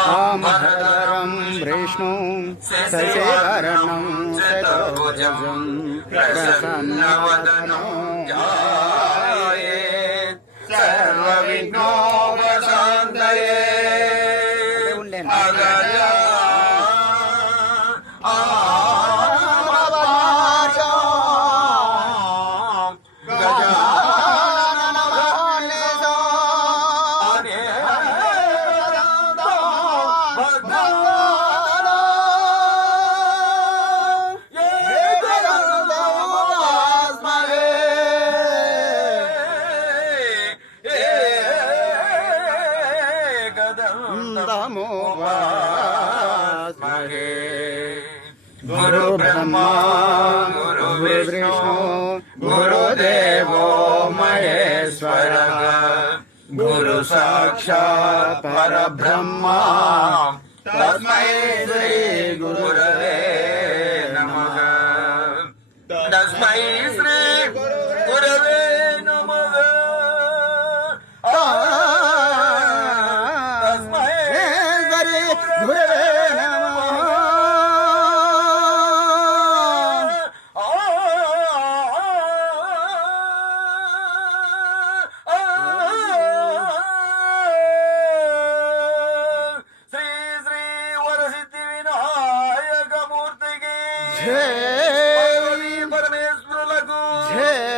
शुक्लाम्भरधरं विष्णु सचेरणं चतुर्भुजं प्रसन्नवदनो सर्वविघ्नोपशान्तये గురు బ్రహ్మా గురు విష్ణు గురుదేవో మహేశ్వర. గురు సాక్షాత్ పరబ్రహ్మ. తస్మై శ్రీ గురవే నమ. తస్మై జై. పరమేశ్వరులకు జై.